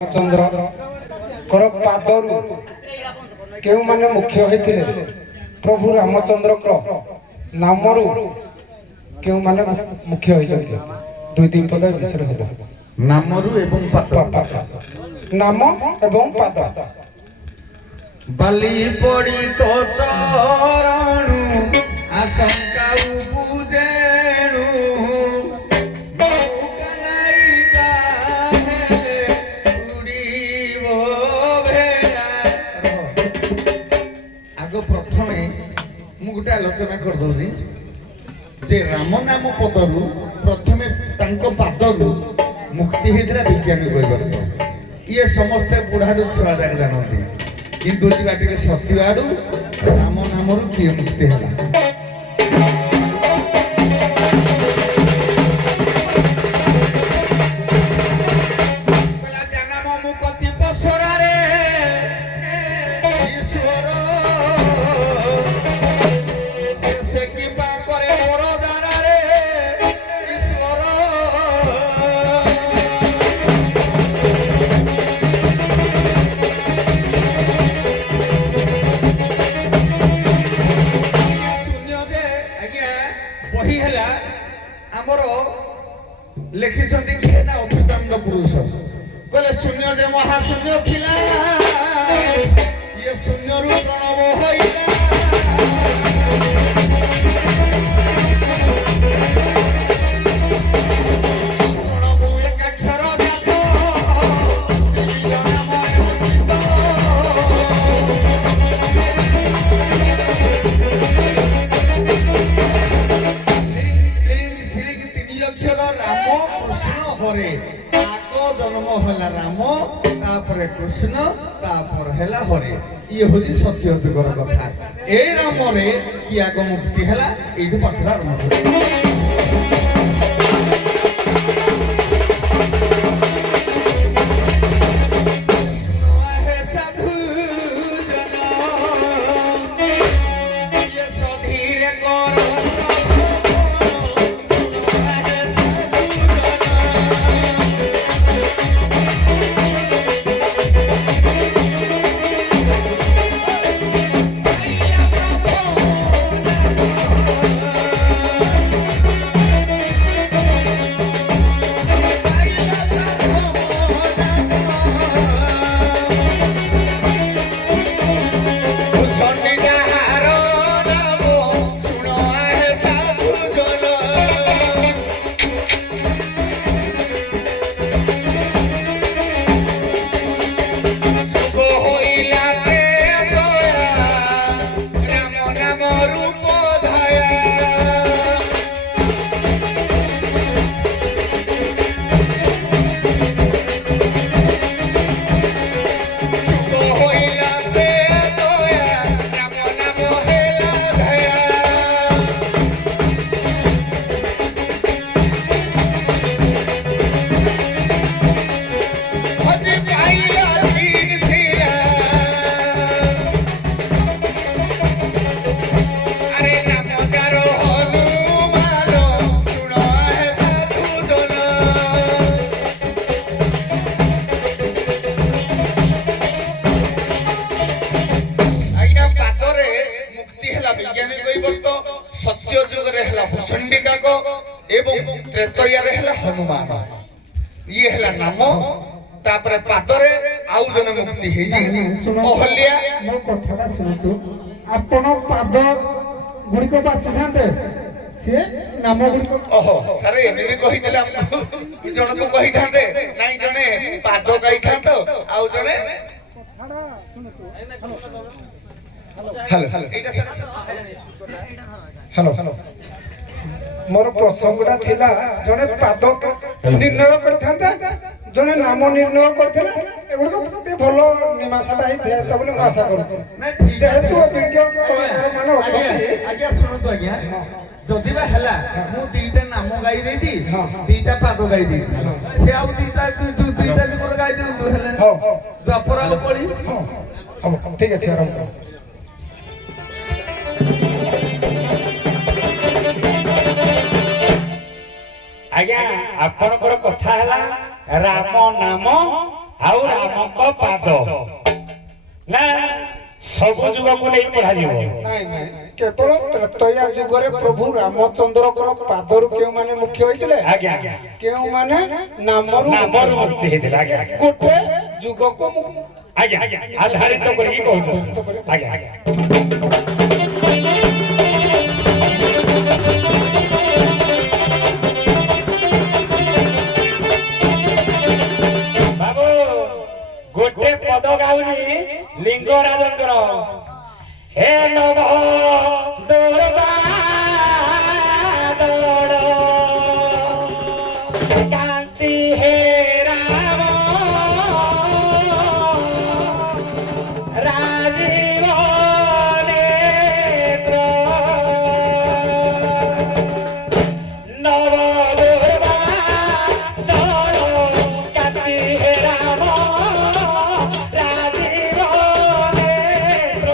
रामचंद्र कर पादरु केउ माने मुख्य होइथिले प्रभु रामचंद्र को नामरु केउ माने मुख्य होई जति दुई तीन पद विषय रे नामरु एवं पाद नाम एवं पाद बलि पड़ी तो चरणु आशंका बुझेणु आगो प्रथमे मु गोटे आलोचना कर दउजी जे राम नाम पदरु प्रथमे तांको पादरु मुक्ति हेतरा विज्ञानी कहबर ये समस्त बुढ़ारू छुआ जाक जानती किंतु जी बाटी के सत्य आडू राम नामरु किए मुक्ति हला लिखिछंती किए ना अच्युतानंद पुरुष कहले शून्य जे महाशून्य थिला ये शून्य रु प्रणव होइला प्रणव एक अक्षर जात त्रिविध नामरे उचित हरे आगो जन्म होला राम तापर कृष्ण तापर हैला हरे ये होजी सत्य जुगर कथा ए राम रे कि आगो मुक्ति हैला एठु पाछरा आरंभ त्रेतया रे हला हनुमान ये हला नाम तापर पादरे आउ जन मुक्ति हे जे अहल्या मो कथाटा सुनतु आपण पाद गुडी को पाछि थांते से नाम गुडी को ओहो सारे एमे कहितले जण को कहि थांते नाही जणे पाद कहि थांतो आउ जणे हेलो एटा सर हेलो मोर प्रसंगटा थिला जने पाद निर्णय करथांता जने नाम निर्णय करथिला एगुडो भलो निमासाटा ही थे त बोले आशा करू नै ठीक जेहेतु विज्ञान माने अछि आज्ञा सुनतो आज्ञा जदि बा हला मु दीटा नाम गाई देती दीटा पाद गाई देती से आउ दीटा दुईटा जकर गाई देउ हला हो द्वापर आउ पळी हो ठीक अछि आराम आज्ञा आपनकर कथा हला राम नाम ଆଉ ରାମଙ୍କ ପାଦ ନା ସବୁ ଯୁଗକୁ ନେଇ ପଢାଯିବ। ନାଇଁ ନାଇଁ କେବଳ ତ୍ରେତୟା ଯୁଗରେ ପ୍ରଭୁ ରାମଚନ୍ଦ୍ରଙ୍କର ପାଦରୁ କେଉଁମାନେ ମୁଖ୍ୟ ହୋଇଥିଲେ, ଆଜ୍ଞା ଆଜ୍ଞା କେଉଁମାନେ ନାମରୁ ନାମରୁ ମୁକ୍ତି ହେଇଥିଲା। ଆଜ୍ଞା ଗୋଟେ ଯୁଗକୁ ଆଜ୍ଞା ଆଧାରିତ କରିକି କହୁଛୁ। ଆଜ୍ଞା ଆଜ୍ଞା ବାବୁ ଗୋଟେ ପଦ ଗାଉଛି ଲିଙ୍ଗରାଜଙ୍କର। ହେ ନବ ଦୁର୍ବାଦର କାନ୍ତି ହେ ରାମ ରାଜୀବ ନେତ୍ର ନବ ଦୁର୍ବାଦର କାନ୍ତି হে রাম রাজীব নেত্র।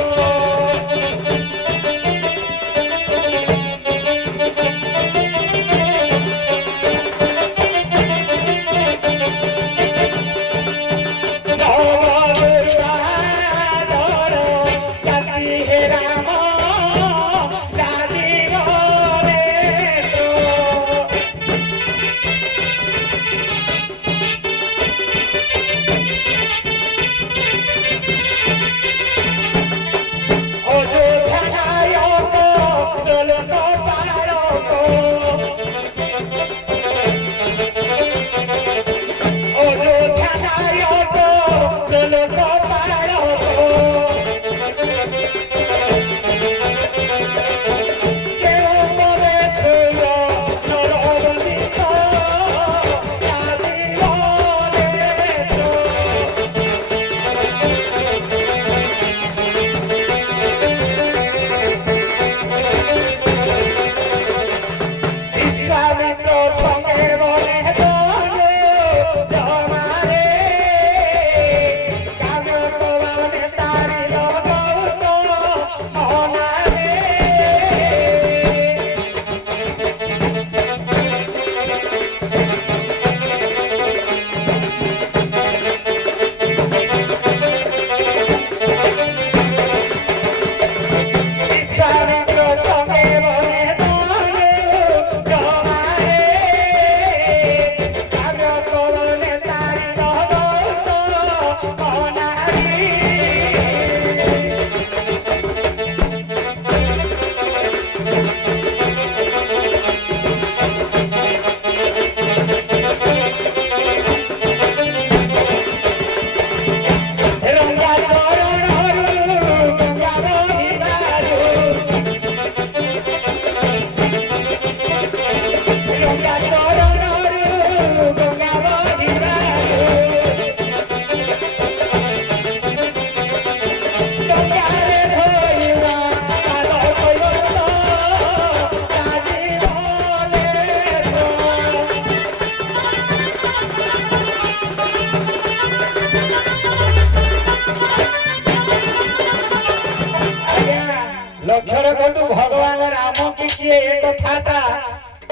ଲକ୍ଷ୍ୟ ରଖନ୍ତୁ ଭଗବାନ ରାମ କି କିଏ ଏ କଥାଟା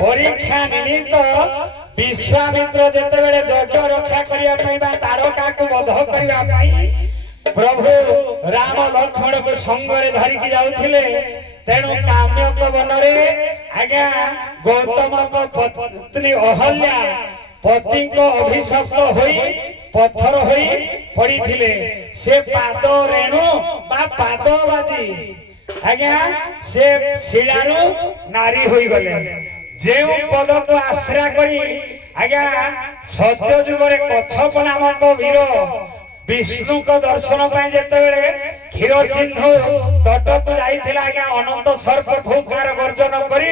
ପରୀକ୍ଷା ନିମିତ୍ତ ବିଶ୍ୱାମିତ୍ର ଯେତେବେଳେ ଯଜ୍ଞ ରକ୍ଷା କରିବା ପାଇଁ ବା ତାରକାକୁ ବଧ କରିବା ପାଇଁ ପ୍ରଭୁ ରାମ ଲକ୍ଷ୍ମଣକୁ ସଙ୍ଗରେ ଧରିକି ଯାଉଥିଲେ, ତେଣୁ କାମ୍ୟକ ବନରେ ଆଜ୍ଞା ଗୌତମଙ୍କ ପତ୍ନୀ ଅହଲ୍ୟା ପତିଙ୍କ ଅଭିଶପ୍ତ ହୋଇ ପଥର ହୋଇ ପଡିଥିଲେ। ସେ ପାଦ ରେଣୁ ବା ପାଦ ବାଜି ଆଜ୍ଞା ସେ ଶିଳାରୁ ନାରୀ ହୋଇଗଲେ। ଯେଉଁ ପଦକୁ ଆଶ୍ରା କରି ଆଜ୍ଞା ସତ୍ୟ ଯୁଗରେ କଚ୍ଛପ ନାମକ ବୀର ବିଷ୍ଣୁଙ୍କ ଦର୍ଶନ ପାଇଁ ଯେତେବେଳେ କ୍ଷୀର ସିନ୍ଧୁ ତଟକୁ ଯାଇଥିଲା ଆଜ୍ଞା, ଅନନ୍ତ ସର୍ପ ଠୁଙ୍କାର ଗର୍ଜନ କରି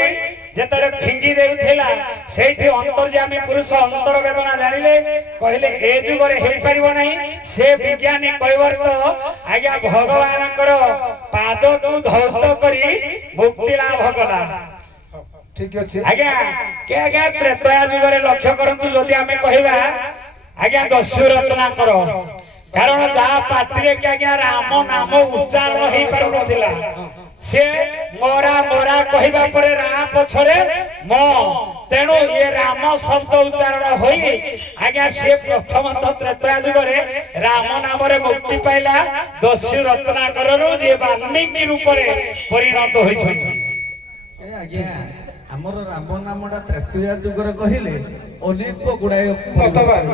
ଯେତେବେଳେ ଫିଙ୍ଗି ଦେଉଥିଲା, ସେଇଠି ଅନ୍ତର୍ଯାମୀ ପୁରୁଷ ଅନ୍ତର ବେଦନା ଜାଣିଲେ, କହିଲେ ଏ ଯୁଗରେ ହେଇପାରିବ ନାହିଁ। ସେ ବିଜ୍ଞାନୀ କୈବର୍ତ୍ତ ଆଜ୍ଞା ଭଗବାନଙ୍କର ପାଦକୁ ଧୌତ କରି ମୁକ୍ତି ଲାଭ କଲା। ଠିକ ଅଛି ଆଜ୍ଞା କେ ଆଜ୍ଞା ତ୍ରେତୟା ଯୁଗରେ ଲକ୍ଷ୍ୟ କରନ୍ତୁ, ଯଦି ଆମେ କହିବା ଆଜ୍ଞା ଦସ୍ୟୁ ରତ୍ନାକର, କାରଣ ଯାହା ପାଟିରେ କି ଆଜ୍ଞା ରାମ ନାମ ଉଚ୍ଚାରଣ ହେଇପାରୁନଥିଲା, से मोरा मोरा कहवा पर रा पछरे म तेणु ये राम शब्द उच्चारण होई आज्ञा से प्रथम त्रेता युग रे राम नाम रे मुक्ति पाइला दस्यु रत्नाकर रो जे वाल्मीकि रूप रे परिणत होई छथि आज्ञा हमर राम नामटा तृतीय युग रे कहिले अनेक गुडाय मतवाद